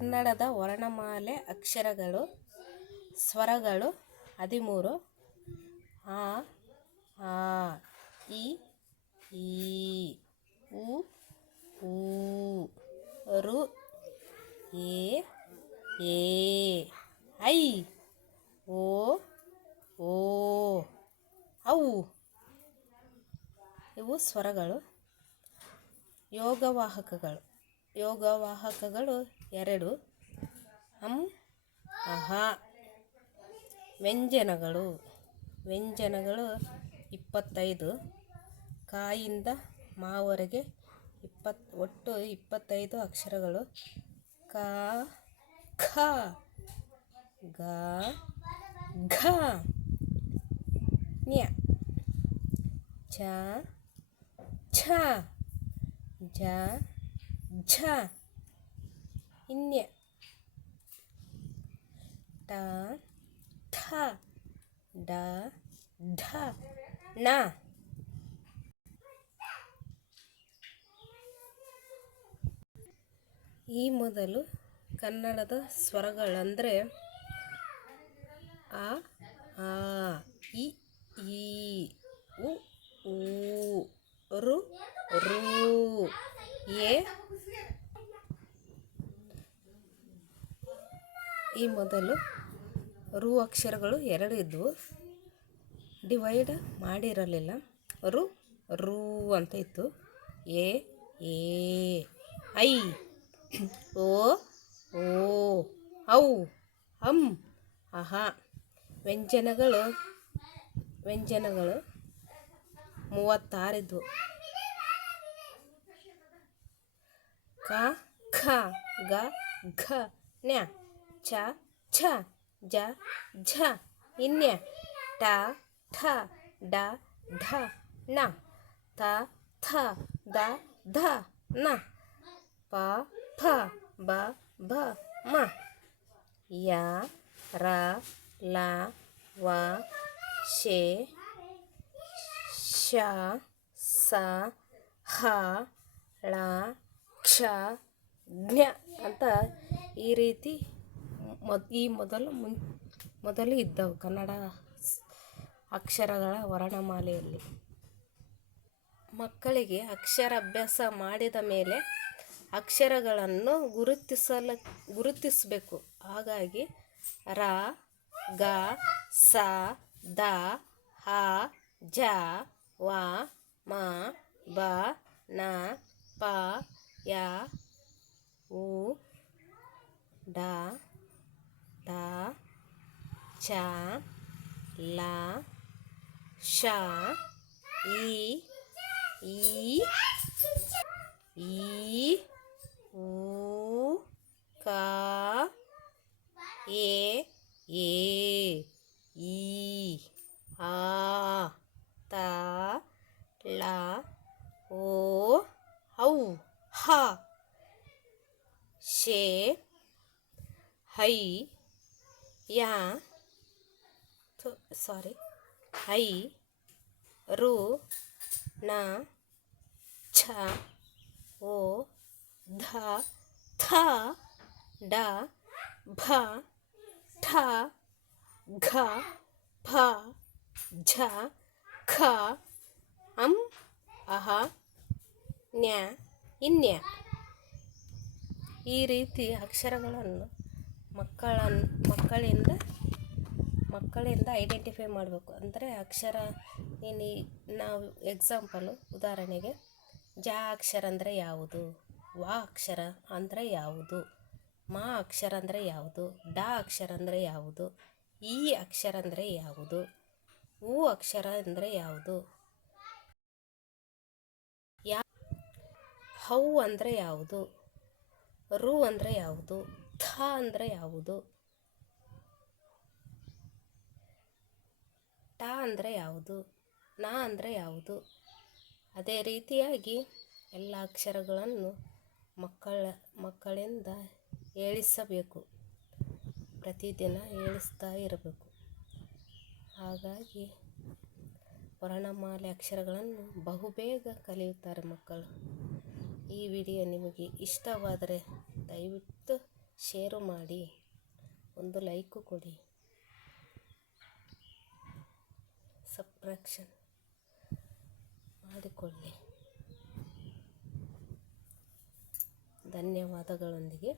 ಕನ್ನಡದ ವರ್ಣಮಾಲೆ ಅಕ್ಷರಗಳು ಸ್ವರಗಳು 13 ಆ ಆ ಇ ಈ ಉ ಊ ರು ಎ ಏ ಐ ಓ ಓ ಔ. ಇವು ಸ್ವರಗಳು. ಯೋಗವಾಹಕಗಳು 2 ಅಂ ಅಹ. ವ್ಯಂಜನಗಳು 25 ಕಾಯಿಂದ ಮಾವರೆಗೆ ಒಟ್ಟು 25 ಅಕ್ಷರಗಳು. ಕ ಖ ಗ ಘ ಞ ಚ ಛ ಜ ಝ ಞ ಟ ಠ ಡ ಢ ಣ. ಈ ಮೊದಲು ಕನ್ನಡದ ಸ್ವರಗಳಂದರೆ ಆ ಆ ಇ ಈ ಉ ಊ ರು ರೂ ಎ. ಈ ಮೊದಲು ರು ಅಕ್ಷರಗಳು 2 ಇದ್ದವು, ಡಿವೈಡ್ ಮಾಡಿರಲಿಲ್ಲ. ರು ರೂ ಅಂತ ಇತ್ತು. ಎ ಏ ಐ ಓ ಓ ಔ ಅಂ ಅಹ. ವ್ಯಂಜನಗಳು 36 ಇದ್ದವು. ಕ ಖ ಗ ಘ ಞ ಚ ಛ ಜ ಝ ಞ ಟ ಠ ಡ ಢ ಣ ತ ಥ ದ ಧ ನ ಪ ಫ ಬ ಭ ಮ ಯ ರ ಲ ವ ಶೆ ಶ ಸ ಹ ಳ ಕ್ಷ ಜ್ಞ ಅಂತ ಈ ರೀತಿ ಮೊದಲು ಇದ್ದವು ಕನ್ನಡ ಅಕ್ಷರಗಳ ವರ್ಣಮಾಲೆಯಲ್ಲಿ. ಮಕ್ಕಳಿಗೆ ಅಕ್ಷರಾಭ್ಯಾಸ ಮಾಡಿದ ಮೇಲೆ ಅಕ್ಷರಗಳನ್ನು ಗುರುತಿಸಬೇಕು. ಹಾಗಾಗಿ ರ ಗ ಸ ದ ಹ ಜ ವ ಮ ಬ ನ ಪ ಯ ಉ ಡ ಢ ಚ ಲ ಶ ಈ ಈ ಊ ಕ ಎ ಏ ಈ ಆ ತ ಳ ಓ ಔ ಹ ಶೆ ಹೈ ಯ ಐ ರು ನ ಛ ಓ ಧ ಥ ಡ ಭ ಠ ಘ ಫ ಝ ಖ ಅಂ ಅಹ ನ್ಯ ಇನ್ಯ. ಈ ರೀತಿ ಅಕ್ಷರಗಳನ್ನು ಮಕ್ಕಳಿಂದ ಐಡೆಂಟಿಫೈ ಮಾಡಬೇಕು. ಅಂದರೆ ಅಕ್ಷರ ನಾವು ಎಕ್ಸಾಂಪಲು ಉದಾಹರಣೆಗೆ ಜ ಅಕ್ಷರ ಅಂದರೆ ಯಾವುದು, ವ ಅಕ್ಷರ ಅಂದರೆ ಯಾವುದು, ಮ ಅಕ್ಷರ ಅಂದರೆ ಯಾವುದು, ಡ ಅಕ್ಷರ ಅಂದರೆ ಯಾವುದು, ಈ ಅಕ್ಷರ ಅಂದರೆ ಯಾವುದು, ಉ ಅಕ್ಷರ ಅಂದರೆ ಯಾವುದು, ಹೌ ಅಂದರೆ ಯಾವುದು, ರು ಅಂದರೆ ಯಾವುದು, ಥ ಅಂದರೆ ಯಾವುದು, ಟ ಅಂದರೆ ಯಾವುದು, ನ ಅಂದರೆ ಯಾವುದು. ಅದೇ ರೀತಿಯಾಗಿ ಎಲ್ಲ ಅಕ್ಷರಗಳನ್ನು ಮಕ್ಕಳಿಂದ ಹೇಳಿಸಬೇಕು. ಪ್ರತಿದಿನ ಹೇಳಿಸ್ತಾ ಇರಬೇಕು. ಹಾಗಾಗಿ ವರ್ಣಮಾಲೆ ಅಕ್ಷರಗಳನ್ನು ಬಹುಬೇಗ ಕಲಿಯುತ್ತಾರೆ ಮಕ್ಕಳು. ಈ ವಿಡಿಯೋ ನಿಮಗೆ ಇಷ್ಟವಾದರೆ ದಯವಿಟ್ಟು ಶೇರು ಮಾಡಿ, ಒಂದು ಲೈಕು ಕೊಡಿ. ಸಬ್ಸ್ಕ್ರಿಪ್ಷನ್ ಮಾಡಿಕೊಳ್ಳಿ. ಧನ್ಯವಾದಗಳೊಂದಿಗೆ